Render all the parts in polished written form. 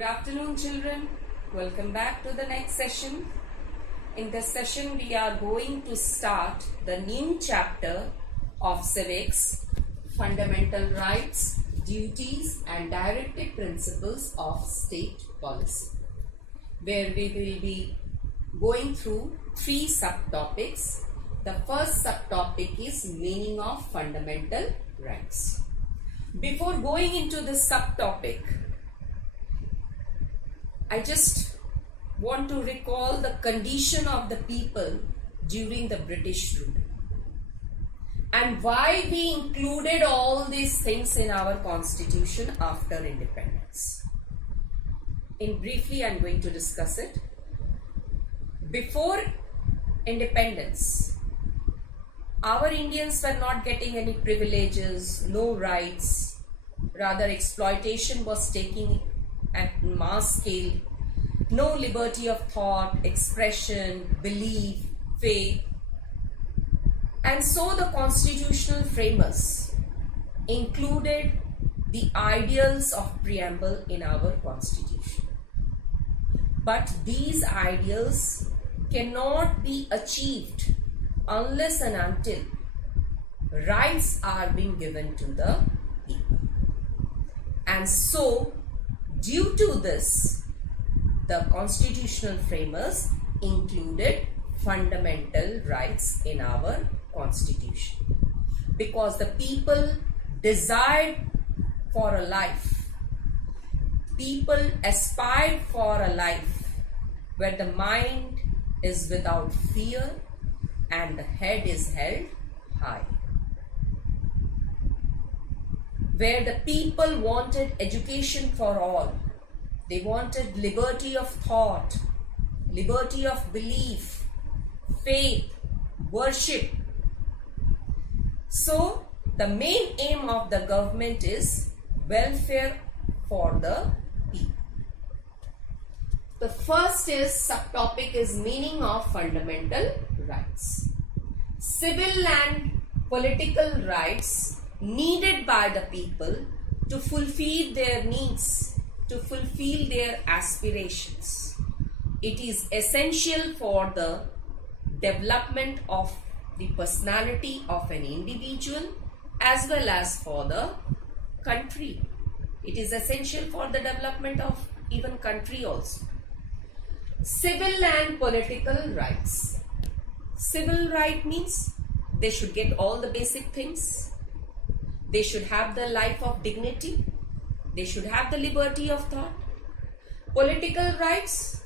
Good afternoon, children. Welcome back to the next session. In this session, we are going to start the new chapter of civics, fundamental rights, duties and directive principles of state policy, where we will be going through three subtopics. The first subtopic is meaning of fundamental rights. Before going into this subtopic, I just want to recall the condition of the people during the British rule and why we included all these things in our constitution after independence. Briefly, I am going to discuss it. Before independence, our Indians were not getting any privileges, no rights. Rather, exploitation was taking at mass scale. No liberty of thought, expression, belief, faith. And so the constitutional framers included the ideals of preamble in our constitution. But these ideals cannot be achieved unless and until rights are being given to the people. And so, due to this, the constitutional framers included fundamental rights in our constitution because the people desired for a life. People aspired for a life where the mind is without fear and the head is held high. Where the people wanted education for all. They wanted liberty of thought, liberty of belief, faith, worship. So, the main aim of the government is welfare for the people. The first subtopic is meaning of fundamental rights. Civil and political rights needed by the people to fulfill their needs, to fulfill their aspirations. It is essential for the development of the personality of an individual as well as for the country. It is essential for the development of even country also. Civil and political rights. Civil right means they should get all the basic things. They should have the life of dignity. They should have the liberty of thought. Political rights,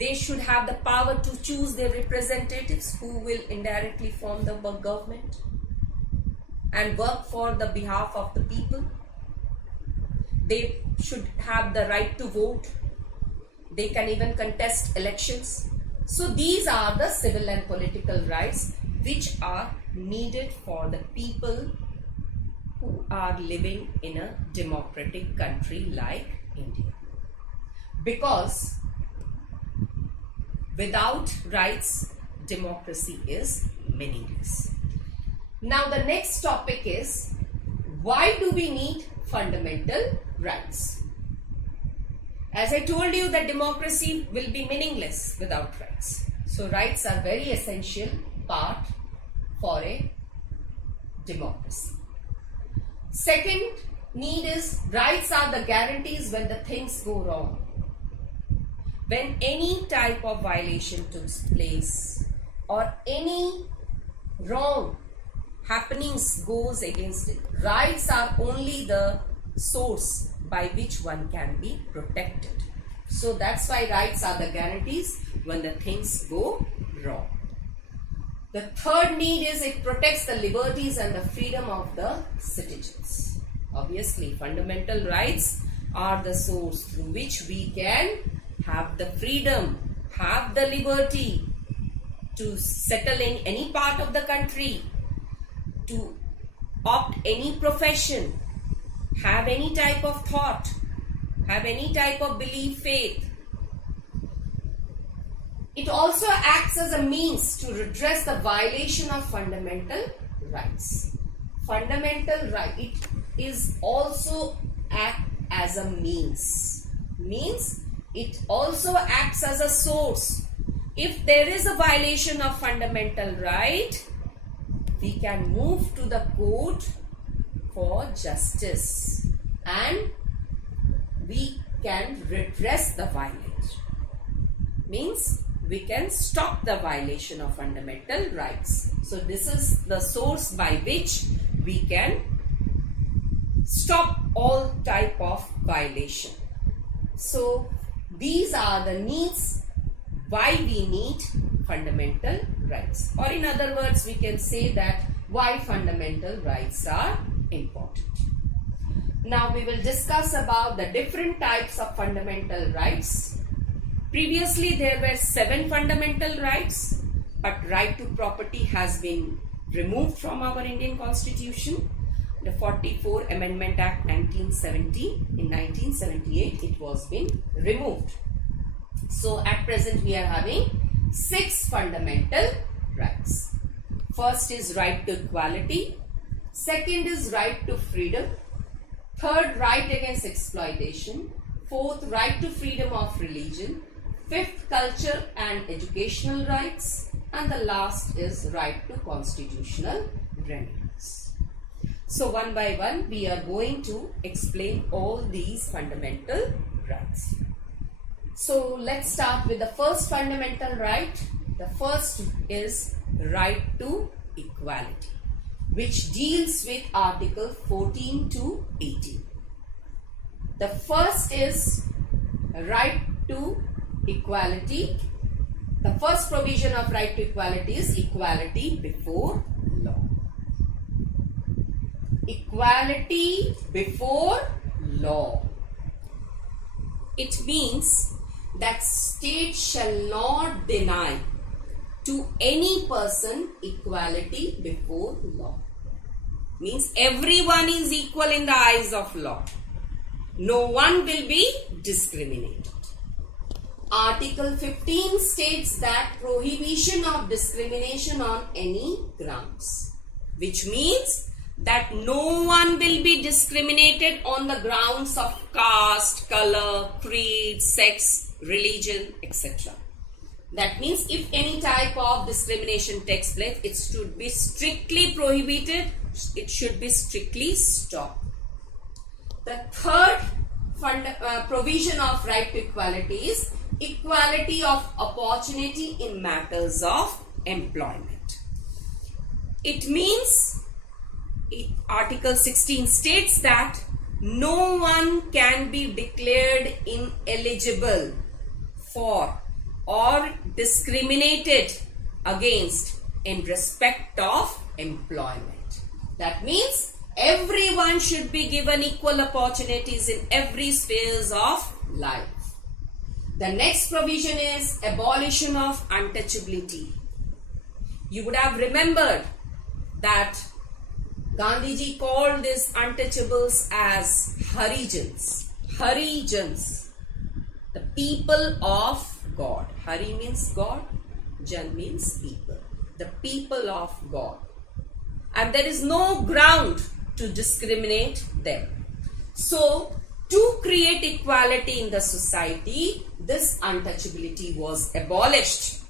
they should have the power to choose their representatives who will indirectly form the government and work for the behalf of the people. They should have the right to vote. They can even contest elections. So these are the civil and political rights which are needed for the people who are living in a democratic country like India. Because without rights, democracy is meaningless. Now the next topic is, why do we need fundamental rights? As I told you that democracy will be meaningless without rights. So rights are very essential part for a democracy. Second need is, rights are the guarantees when the things go wrong. When any type of violation took place or any wrong happenings goes against it, rights are only the source by which one can be protected. So that's why rights are the guarantees when the things go wrong. The third need is, it protects the liberties and the freedom of the citizens. Obviously, fundamental rights are the source through which we can have the freedom, have the liberty to settle in any part of the country, to opt any profession, have any type of thought, have any type of belief, faith. It also acts as a means to redress the violation of fundamental rights. Fundamental right, it is also act as a means. means it also acts as a source. If there is a violation of fundamental right, we can move to the court for justice and we can redress the violation. Means we can stop the violation of fundamental rights. So this is the source by which we can stop all type of violation. So these are the needs why we need fundamental rights, or in other words we can say that why fundamental rights are important. Now we will discuss about the different types of fundamental rights. Previously there were 7 fundamental rights, but right to property has been removed from our Indian Constitution. The 44 Amendment Act 1970, in 1978 it was been removed. So at present we are having 6 fundamental rights. First is right to equality. Second is right to freedom. Third, right against exploitation. Fourth, right to freedom of religion. Fifth, culture and educational rights. And the last is right to constitutional remedies. So one by one we are going to explain all these fundamental rights. So let's start with the first fundamental right. The first is right to equality, which deals with Article 14 to 18. The first is right to equality. The first provision of right to equality is equality before law. Equality before law. It means that state shall not deny to any person equality before law. Means everyone is equal in the eyes of law. No one will be discriminated. Article 15 states that prohibition of discrimination on any grounds, which means that no one will be discriminated on the grounds of caste, color, creed, sex, religion, etc. That means if any type of discrimination takes place, it should be strictly prohibited. It should be strictly stopped. The third provision of right to equality is equality of opportunity in matters of employment. It means Article 16 states that no one can be declared ineligible for or discriminated against in respect of employment. That means everyone should be given equal opportunities in every spheres of life. The next provision is abolition of untouchability. You would have remembered that Gandhiji called these untouchables as Harijans. Harijans, the people of God. Hari means God, Jan means people. The people of God. And there is no ground to discriminate them. So, to create equality in the society, this untouchability was abolished.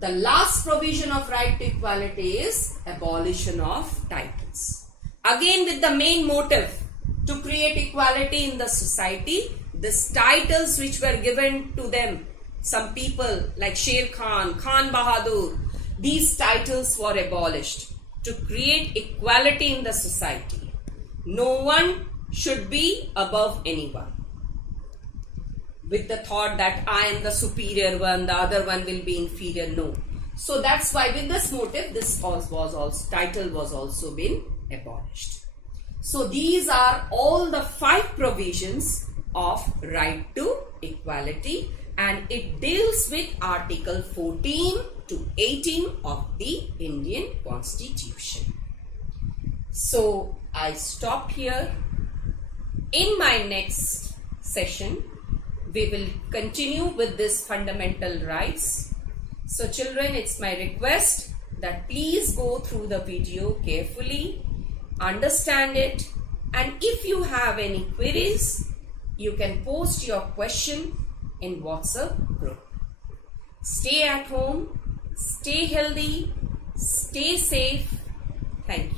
The last provision of right to equality is abolition of titles. Again with the main motive to create equality in the society, these titles which were given to them, some people like Sher Khan, Khan Bahadur, these titles were abolished to create equality in the society. No one should be above anyone, with the thought that I am the superior one, the other one will be inferior. No. So that's why with this motive, this title was also been abolished. So these are all the 5 provisions of right to equality, and it deals with Article 14 to 18 of the Indian Constitution. So I stop here. In my next session, we will continue with this fundamental rights. So children, it's my request that please go through the video carefully, understand it, and if you have any queries, You can post your question in WhatsApp group. Stay at home, stay healthy, stay safe. Thank you.